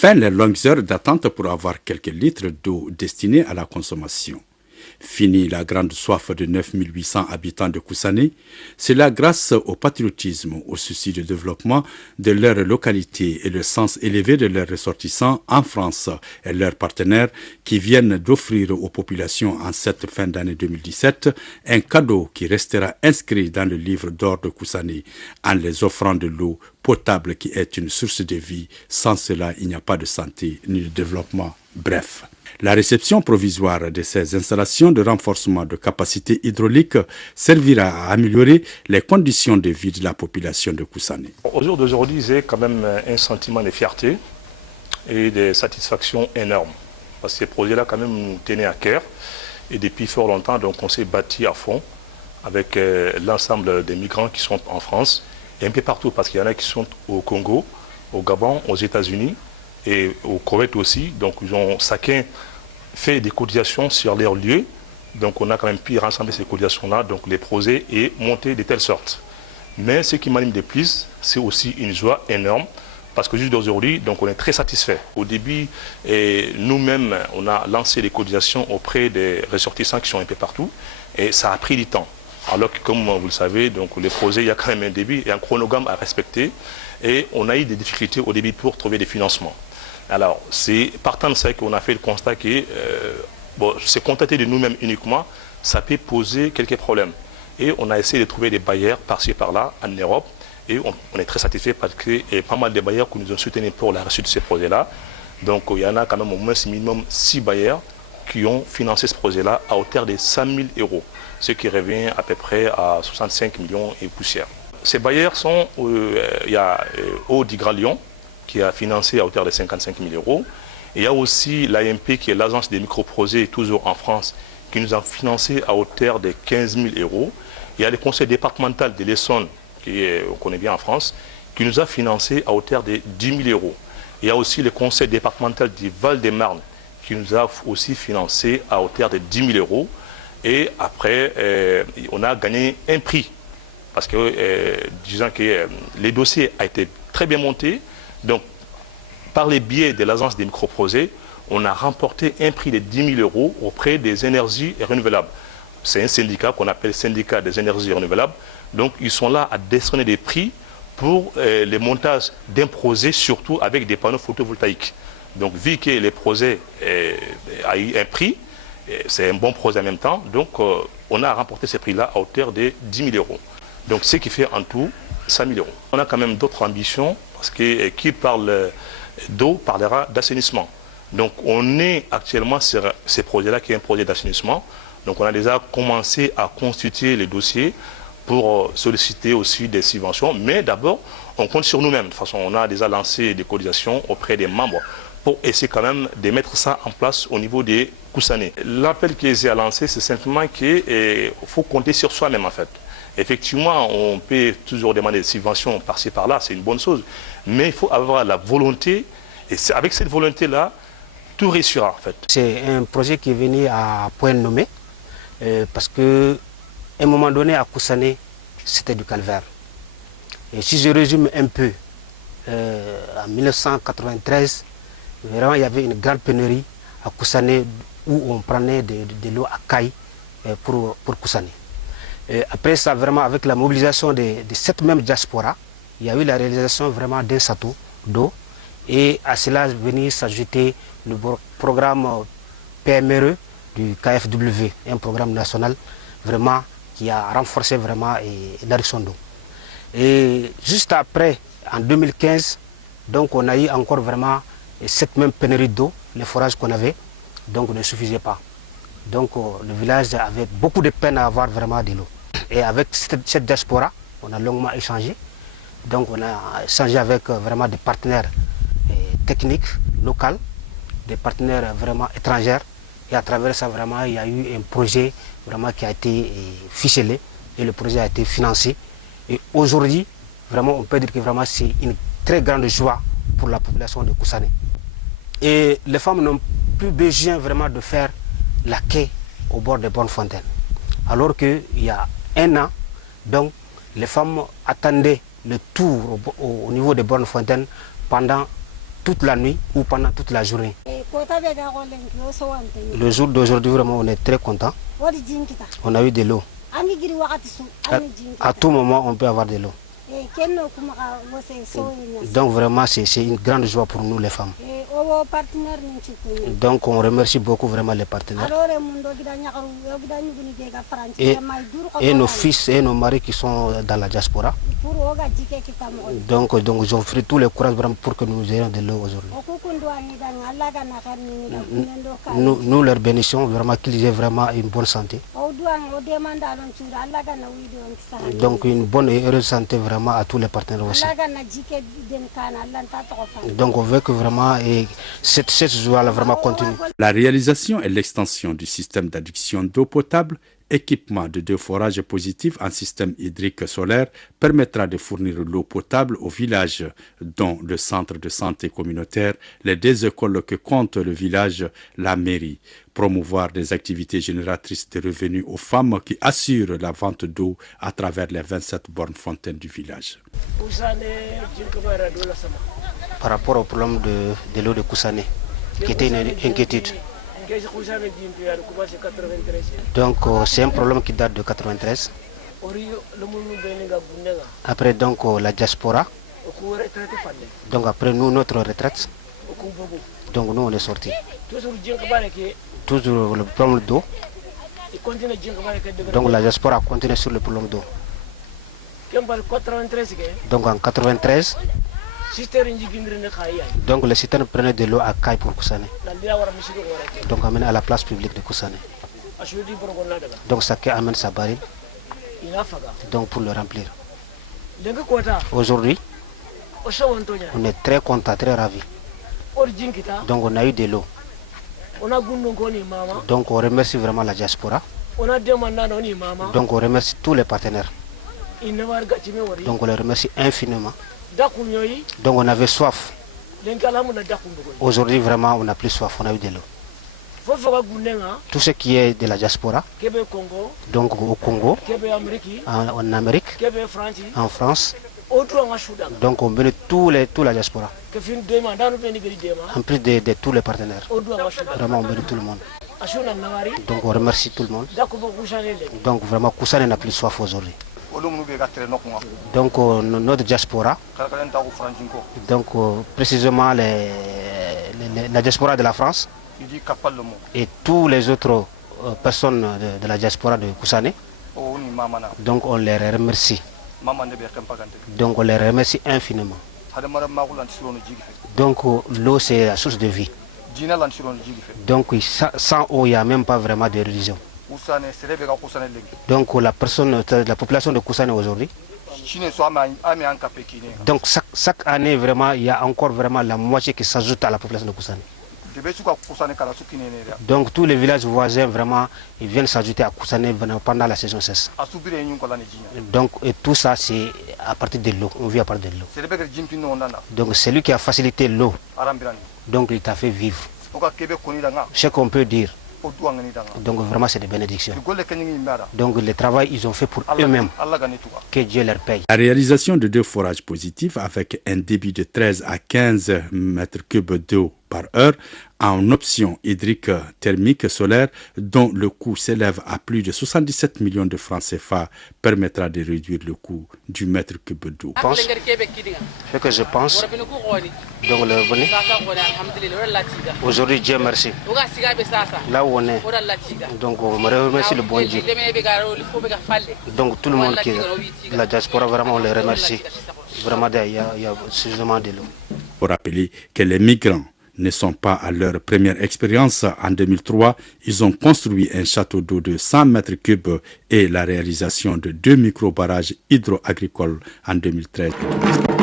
Fin les longues heures d'attente pour avoir quelques litres d'eau destinés à la consommation. Fini la grande soif de 9800 habitants de Koussané, cela grâce au patriotisme, au souci de développement de leur localité et le sens élevé de leurs ressortissants en France et leurs partenaires qui viennent d'offrir aux populations en cette fin d'année 2017 un cadeau qui restera inscrit dans le livre d'or de Koussané en les offrant de l'eau potable qui est une source de vie. Sans cela, il n'y a pas de santé ni de développement. Bref. La réception provisoire de ces installations de renforcement de capacité hydraulique servira à améliorer les conditions de vie de la population de Koussané. Au jour d'aujourd'hui, j'ai quand même un sentiment de fierté et de satisfaction énorme. Parce que ces projets-là, quand même, nous tenaient à cœur. Et depuis fort longtemps, donc, on s'est bâti à fond avec l'ensemble des migrants qui sont en France et un peu partout. Parce qu'il y en a qui sont au Congo, au Gabon, aux États-Unis et au Koweït aussi. Donc, ils ont chacun fait des cotisations sur leur lieu. Donc, on a quand même pu rassembler ces cotisations-là, donc les projets et monter de telle sorte. Mais ce qui m'anime de plus, c'est aussi une joie énorme. Parce que juste aujourd'hui, donc on est très satisfait. Au début, nous-mêmes, on a lancé les cotisations auprès des ressortissants qui sont un peu partout. Et ça a pris du temps. Alors que, comme vous le savez, donc les projets, il y a quand même un début et un chronogramme à respecter. Et on a eu des difficultés au début pour trouver des financements. Alors, c'est partant de ça qu'on a fait le constat que se contenter de nous-mêmes uniquement, ça peut poser quelques problèmes. Et on a essayé de trouver des bailleurs par-ci par-là en Europe. Et on est très satisfait parce qu'il y a pas mal de bailleurs qui nous ont soutenus pour la réussite de ces projets-là. Donc, il y en a quand même au moins minimum 6 bailleurs qui ont financé ce projet-là à hauteur de 100 000 €, ce qui revient à peu près à 65 millions et poussière. Ces bailleurs sont, il y a Haut-Digra Lyon, qui a financé à hauteur de 55 000 €. Et il y a aussi l'AMP, qui est l'agence des micro-projets, toujours en France, qui nous a financé à hauteur de 15 000 €. Il y a le conseil départemental de l'Essonne, qu'on connaît bien en France, qui nous a financé à hauteur de 10 000 €. Il y a aussi le conseil départemental du Val-de-Marne, qui nous a aussi financé à hauteur de 10 000 €. Et après, on a gagné un prix, parce que, disons que les dossiers ont été très bien montés. Donc, par les biais de l'agence des micro-projets, on a remporté un prix de 10 000 € auprès des énergies renouvelables. C'est un syndicat qu'on appelle syndicat des énergies renouvelables. Donc, ils sont là à décerner des prix pour le montage d'un projet, surtout avec des panneaux photovoltaïques. Donc, vu que le projet a eu un prix, c'est un bon projet en même temps, donc on a remporté ce prix-là à hauteur de 10 000 €. Donc, ce qui fait en tout 100 000 €. On a quand même d'autres ambitions, parce que qui parle d'eau parlera d'assainissement. Donc, on est actuellement sur ce projet-là qui est un projet d'assainissement. Donc, on a déjà commencé à constituer les dossiers pour solliciter aussi des subventions. Mais d'abord, on compte sur nous-mêmes. De toute façon, on a déjà lancé des cotisations auprès des membres pour essayer quand même de mettre ça en place au niveau des Koussané. L'appel que j'ai lancé, c'est simplement qu'il faut compter sur soi-même en fait. Effectivement, on peut toujours demander des subventions par-ci par-là, c'est une bonne chose. Mais il faut avoir la volonté, et avec cette volonté-là, tout réussira en fait. C'est un projet qui est venu à point nommé, parce qu'à un moment donné, à Koussané, c'était du calvaire. Et si je résume un peu, en 1993, vraiment, il y avait une grande pénurie à Koussané où on prenait de l'eau à caille pour Koussané. Après ça, vraiment, avec la mobilisation de cette même diaspora, il y a eu la réalisation vraiment d'un château d'eau. Et à cela est venu s'ajouter le programme PMRE du KFW, un programme national vraiment qui a renforcé vraiment la réduction d'eau. Et juste après, en 2015, donc on a eu encore vraiment cette même pénurie d'eau, les forages qu'on avait, donc ne suffisaient pas. Donc le village avait beaucoup de peine à avoir vraiment de l'eau. Et avec cette diaspora, on a longuement échangé. Donc on a échangé avec vraiment des partenaires techniques locaux, des partenaires vraiment étrangers. Et à travers ça, vraiment, il y a eu un projet vraiment qui a été ficelé et le projet a été financé. Et aujourd'hui, vraiment, on peut dire que vraiment c'est une très grande joie pour la population de Koussané. Et les femmes n'ont plus besoin vraiment de faire la quai au bord des bonnes fontaines. Alors qu'il y a un an, donc, les femmes attendaient le tour au niveau des bonnes fontaines pendant toute la nuit ou pendant toute la journée. Le jour d'aujourd'hui, vraiment, on est très content. On a eu de l'eau. À tout moment, on peut avoir de l'eau. Donc vraiment, c'est une grande joie pour nous les femmes. Donc on remercie beaucoup vraiment les partenaires. Et nos fils et nos maris qui sont dans la diaspora. Donc ils ont fait tous les courages vraiment pour que nous ayons de l'eau aujourd'hui. Nous leur bénissons vraiment qu'ils aient vraiment une bonne santé. Donc une bonne et heureuse santé vraiment à tous les partenaires aussi. Donc on veut que vraiment cette joie-là vraiment continue. La réalisation et l'extension du système d'adduction d'eau potable, équipement de 2 forages positifs en système hydrique solaire permettra de fournir l'eau potable aux villages, dont le centre de santé communautaire, les 2 écoles que compte le village, la mairie. Promouvoir des activités génératrices de revenus aux femmes qui assurent la vente d'eau à travers les 27 bornes fontaines du village. Par rapport au problème de l'eau de Koussané, qui était une inquiétude. Donc c'est un problème qui date de 1993. Après donc la diaspora. Donc après nous, notre retraite. Donc nous on est sortis. Toujours le problème d'eau. Donc la diaspora a continué sur le problème d'eau. Donc en 1993. Donc les citernes prenaient de l'eau à Kaye pour Koussané. Donc amené à la place publique de Koussané. Donc chacun amène sa baril. Donc pour le remplir. Aujourd'hui, on est très content, très ravis. Donc on a eu de l'eau. Donc on remercie vraiment la diaspora. Donc on remercie tous les partenaires. Donc on les remercie infiniment. Donc on avait soif. Aujourd'hui vraiment on n'a plus soif, on a eu de l'eau. Tout ce qui est de la diaspora, donc au Congo, en Amérique, en France, donc on bénit toute la diaspora. En plus de tous les partenaires. Vraiment on bénit tout le monde. Donc on remercie tout le monde. Donc vraiment Koussané n'a plus soif aujourd'hui. Donc notre diaspora, donc précisément la diaspora de la France et tous les autres personnes de la diaspora de Koussané, donc on les remercie. Donc on les remercie infiniment. Donc l'eau c'est la source de vie. Donc sans eau il n'y a même pas vraiment de religion. Donc la population de Koussané aujourd'hui, donc chaque année vraiment il y a encore vraiment la moitié qui s'ajoute à la population de Koussané. Donc tous les villages voisins vraiment ils viennent s'ajouter à Koussané pendant la saison cesse. Donc et tout ça c'est à partir de l'eau, on vit à partir de l'eau. Donc c'est lui qui a facilité l'eau. Donc il t'a fait vivre. Ce qu'on peut dire. Donc vraiment c'est des bénédictions. Donc le travail ils ont fait pour eux-mêmes. Que Dieu leur paye. La réalisation de 2 forages positifs avec un débit de 13 à 15 mètres cubes d'eau par heure en option hydrique thermique solaire dont le coût s'élève à plus de 77 millions de francs CFA permettra de réduire le coût du mètre cube d'eau. Ce que je pense, donc le bonnet, aujourd'hui Dieu merci. Là où on est, donc on remercie le bon Dieu. Donc tout le monde qui est la diaspora, vraiment on les remercie. Vraiment il y a suffisamment de l'eau. Pour rappeler que les migrants ne sont pas à leur première expérience. En 2003, ils ont construit un château d'eau de 100 mètres cubes et la réalisation de 2 micro-barrages hydro-agricoles en 2013 et 2014.